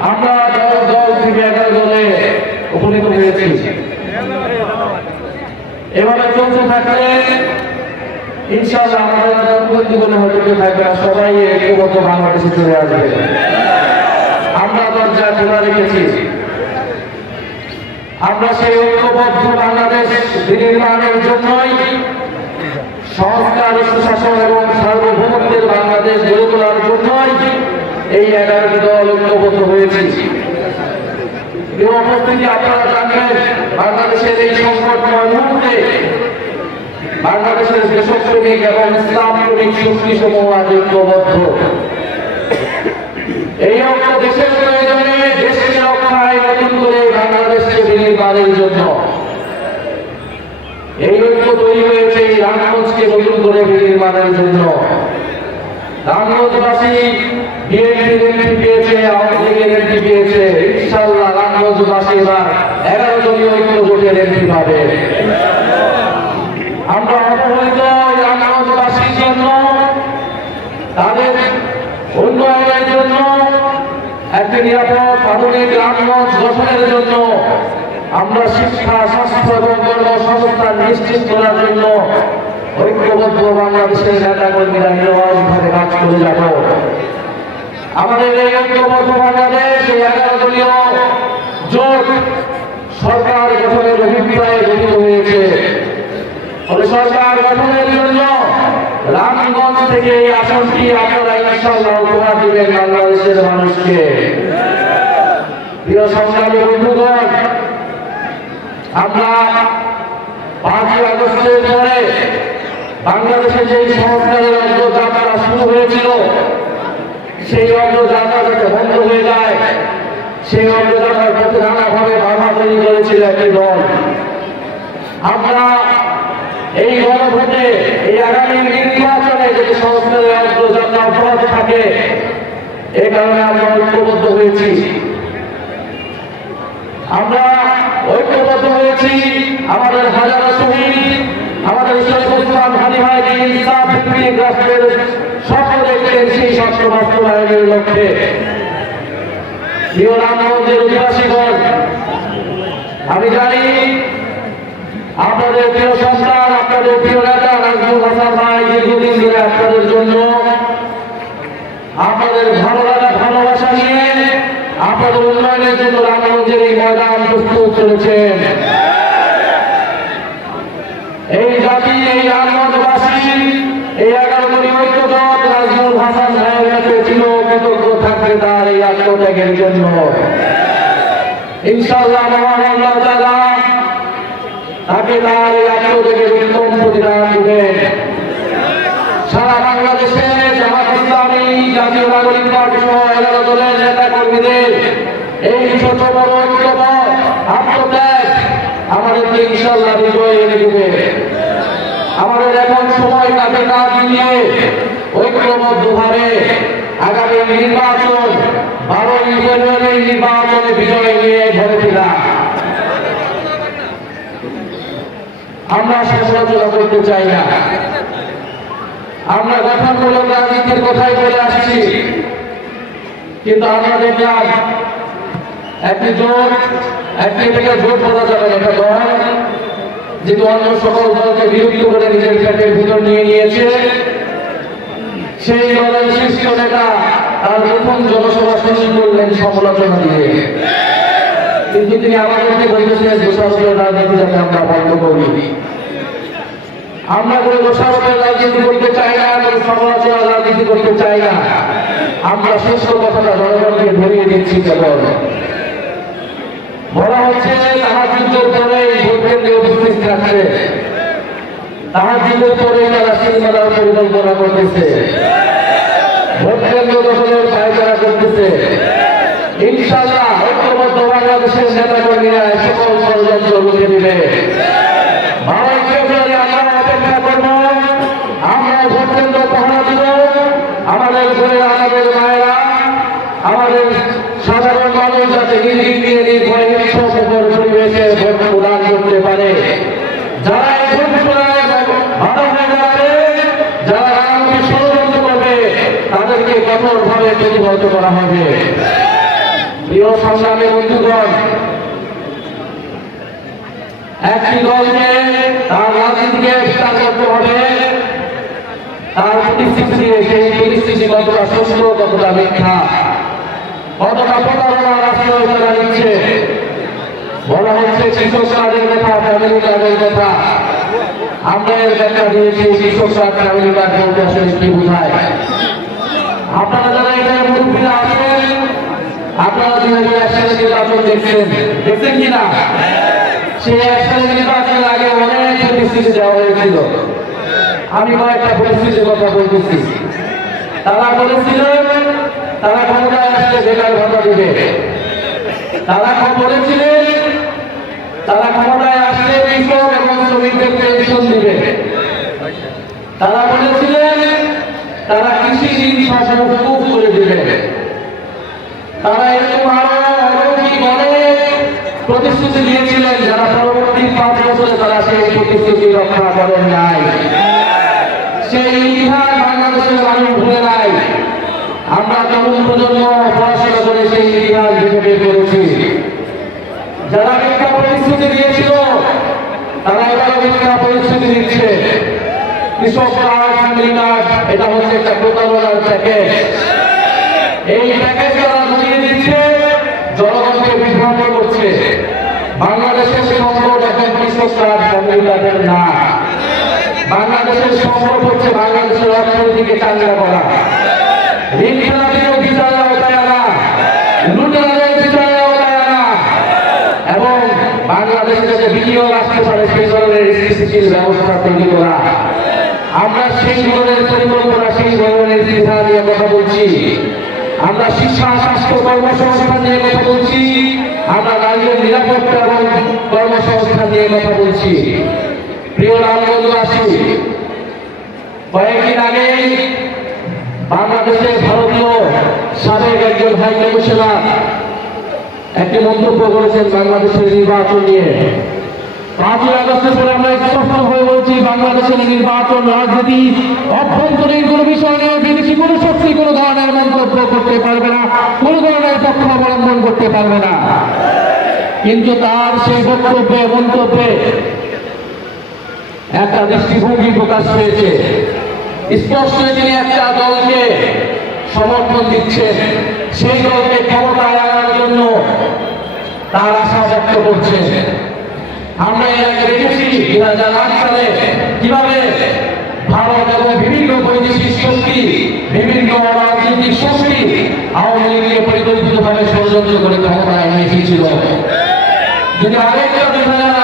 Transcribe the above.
আমরা দল দল থেকে এগারো দলে উপনীত হয়েছি। এভাবে চলতে থাকলে ইনশাআল্লাহ জীবনে সবাই বাংলাদেশে চলে আসবে। আমরা রেখেছি। আমরা সংস্কার, সুশাসন এবং সার্বভৌমত্বের বাংলাদেশ গড়ে তোলার জন্যই এই এগারোটি দল ঐক্যবদ্ধ হয়েছে। আপনারা জানবেন বাংলাদেশের এই সংকটময় মুহূর্তে বাংলাদেশের এবং শক্তি সমূহ আজ ঐক্যবদ্ধ। এই দেশের প্রয়োজনে রক্ষায় নতুন করে বাংলাদেশকে জন্য। এই ঐক্য তৈরি হয়েছে এই রামগঞ্জকে নতুন করে বিনির্মাণের জন্য। রামগঞ্জবাসী আমরা রামগঞ্জবাসীর জন্য তাদের উন্নয়নের জন্য একটি নিরাপদ আধুনিক রামগঞ্জ গঠনের জন্য আমরা শিক্ষা, স্বাস্থ্য এবং কর্মসংস্থান নিশ্চিত করার জন্য ঐক্যবদ্ধ বাংলাদেশের নেতা কর্মীরা নিরবাধভাবে কাজ করে যাব। আমাদের এই ঐক্যবদ্ধ বাংলাদেশ, এই এগারো দলীয় জোট সরকার গঠনের অভিপ্রায়ে গঠিত হয়েছে। সরকার গঠনের জন্য রামগঞ্জ থেকে এই আসনটি আপনারা ইনশাল্লাহ উপহার দিবেন বাংলাদেশের মানুষকে। প্রিয় সংগ্রামী বন্ধুগণ, আমরা পাঁচই আগস্টের পরে বাংলাদেশে যে সংস্কারের অগ্রযাত্রা শুরু হয়েছিল সেই অগ্রযাত্রা যাতে বন্ধ হয়ে যায়। সেই অগ্রযাত্রার পথে নানাভাবে বাধা তৈরি করেছিল একটি দল আমরা এই গণভোটে এই আগামী নির্বাচনে যদি সংস্কারের অগ্রযাত্রা অব্যাহত থাকে, এ কারণে আমরা ঐক্যবদ্ধ হয়েছি। আমরা ঐক্যবদ্ধ হয়েছি আমাদের হাজারো শহীদ, আমাদের ইসলাম হানি ভাই ইনসাফ রাষ্ট্রের সেই স্বপ্ন বাস্তবায়নের লক্ষ্যে। প্রিয় রামগঞ্জের অধিবাসীগণ আমি জানি আপনাদের প্রিয় সন্তান, আপনাদের প্রিয় নেতা নাজমুল হাসান ভাই দীর্ঘদিন ধরে আপনাদের জন্য আপনাদের ভালো লাগা, ভালোবাসা নিয়ে আপনাদের উন্নয়নের জন্য রামগঞ্জের এই ময়দান প্রস্তুত করেছেন এই জাতি এই রামগঞ্জবাসী এই এগারো কোটি ঐক্য দল নাজমুল হাসান ভাইয়ের কাছে ছিল কৃতজ্ঞ থাকবে তার এই আত্মত্যাগের জন্য ইনশাআল্লাহ তাকে তার এই আত্মত্যাগের উত্তম প্রতিদান দিবেন। সারা বাংলাদেশে জামাত ইসলামী জাতীয় নাগরিক পার্টি সহ এগারো দলের নেতা কর্মীদের এই ছোট বড় ঐক্যবদ্ধ আত্মত্যাগ আমাদেরকে ইনশাল্লাহ বিজয় এনে দেবে। আমাদের এখন সময় কাছে না দিয়ে ঐক্যবদ্ধ ভাবে আগামী নির্বাচন, বারোই ফেব্রুয়ারি নির্বাচনে বিজয় নিয়ে ফিরা আমরা সমালোচনা করতে চাই না। আমরা গঠনমূলক রাজনীতির কথাই বলে আসছি। কিন্তু আমরা দেখলাম একটি জোট, একটি থেকে জোট বলা যাবে একটা দল। যেহেতু অন্য সকল দলকে বিরক্ত করে নিজের পেটের ভিতর নিয়ে নিয়েছে সেই দলের শীর্ষ নেতা, তার প্রথম জনসভা শুরু করলেন সমালোচনা দিয়ে। কিন্তু তিনি আমাদেরকে বলতেছেন দোষারোপের রাজনীতি যাতে আমরা বন্ধ করি। আমরা কোনো দোষারোপের রাজনীতি করতে চাই না, কোনো সমালোচনার রাজনীতি করতে চাই না। আমরা শেষ কথাটা জনগণকে ধরিয়ে দিচ্ছি কেবল। বলা হচ্ছে তাহার যুদ্ধের পরে ভোট উপস্থিত থাকছে তাহার যুদ্ধের পরে তারা সিনেমার পরিকল্পনা করতেছে। ভোট কেন্দ্র দখলের পায়চারা করতেছে। ইনশাল্লাহ ঐক্যবদ্ধ বাংলাদেশের নেতা কর্মীরা সকল ষড়যন্ত্র রুখে দিবে বারোই ফেব্রুয়ারি আমরা অপেক্ষা করব আমরা ভোট কেন্দ্র পাহারা দিব আমাদের ঘরে আমাদের মায়েরা আমাদের সাধারণ মানুষ যাতে নির্দিন নিয়ে নির্ভয়ে নিঃস্বপর পরিবেশে ভোট প্রদান করতে পারে যারা এই ভোট প্রদানে ভালো হয়ে যাবে যারা রামকে ষড়যন্ত্র করবে তাদেরকে কঠোরভাবে প্রতিহত করা হবে। প্রিয় সংগ্রামী বন্ধুগণ, একটি দলকে তার রাজনীতিকে বিস্তার করতে হবে। তার দিয়ে সেই পরিস্থিতি কতটা সত্য কতটা মিথ্যা, কতটা প্রতারণা রাষ্ট্র তারা নিচ্ছে, বলা হচ্ছে কৃষক কথা ফ্যামিলি কার্ডের কথা আমরা এর ব্যাখ্যা দিয়েছি কৃষক কার্ড ফ্যামিলি কার্ড বলতে আসলে কি বোঝায়? আপনারা যারা এখানে মুরব্বীরা আছেন, আপনারা দুই হাজার এক নির্বাচন দেখছেন। দেখছেন কিনা সেই এক সালে নির্বাচনের আগে অনেক প্রতিশ্রুতি দেওয়া হয়েছিল। আমি কয়েকটা পরিস্থিতির কথা বলতেছি। তারা বলেছিলেন তারা ক্ষমতায় আসলে বেকার ভাতা দিবে। তারা বলেছিলেন, তারা ক্ষমতায় আসলে কৃষক এবং শ্রমিকদের পেনশন দিবে। তারা বলেছিলেন তারা কৃষি ঋণ মৌকুফ করে দিবে। তারা এরকম আরও অনেক প্রতিশ্রুতি দিয়েছিলেন, যারা পরবর্তী পাঁচ বছরে তারা সেই প্রতিশ্রুতি রক্ষা করেন নাই। সেই ইতিহাস বাংলাদেশের মানুষ ভুলে নাই। আমরা তরুণ প্রজন্ম পড়াশোনা করে সেই ইতিহাস বের করেছি। যারা মিথ্যা প্রতিশ্রুতি দিয়েছিল, তারা এবার মিথ্যা প্রতিশ্রুতি দিচ্ছে। কৃষক কার্ড ফ্যামিলি কার্ড এটা হচ্ছে একটা প্রতারণার প্যাকেজ। এই প্যাকেজ তারা ঢুকিয়ে দিচ্ছে জনগণকে বিভ্রান্ত করছে। বাংলাদেশের সম্পদ এখন কৃষক কার্ড না। বাংলাদেশের সম্পদ হচ্ছে বাংলাদেশের অর্থনীতিকে চাঙ্গা করা। এবং বাংলাদেশে যাতে বিনিয়োগ আসতে পারে সেই ধরনের স্থিতিশীল ব্যবস্থা তৈরি করা। আমরা সেই ধরনের পরিকল্পনা সেই ধরনের চিন্তা নিয়ে কথা বলছি। আমরা শিক্ষা, স্বাস্থ্য, কর্মসংস্থান নিয়ে কথা বলছি। আমরা নারীদের নিরাপত্তা এবং কর্মসংস্থান নিয়ে কথা বলছি। প্রিয় রামবন্ধুবাসী, কয়েকদিন আগে বাংলাদেশের ভারতীয় সাবেক একজন হাই কমিশনার একটি মন্তব্য করেছেন বাংলাদেশের নির্বাচন নিয়ে। পাঁচই আগস্টের পরে আমরা স্পষ্ট হয়ে বলছি, বাংলাদেশের নির্বাচন রাজনীতি, অভ্যন্তরীণ কোনো বিষয় নিয়ে বিদেশি কোনো শক্তি কোনো ধরনের মন্তব্য করতে পারবে না, কোনো ধরনের পক্ষ অবলম্বন করতে পারবে না। কিন্তু তার সেই বক্তব্যে, মন্তব্যে একটা দৃষ্টিভঙ্গি প্রকাশ পেয়েছে। স্পষ্ট তিনি একটা দলকে সমর্থন দিচ্ছেন। সেই দলকে ক্ষমতায় আনার জন্য তার আশা ব্যক্ত করছেন। আমরা এর আগে দেখেছি দু হাজার আট সালে কীভাবে ভারত এবং বিভিন্ন বৈদেশিক শক্তি, বিভিন্ন রাজনৈতিক শক্তি আওয়ামী লীগকে পরিকল্পিতভাবে ষড়যন্ত্র করে ক্ষমতায় এসেছিল। যদি আরেকটা দুই হাজার আট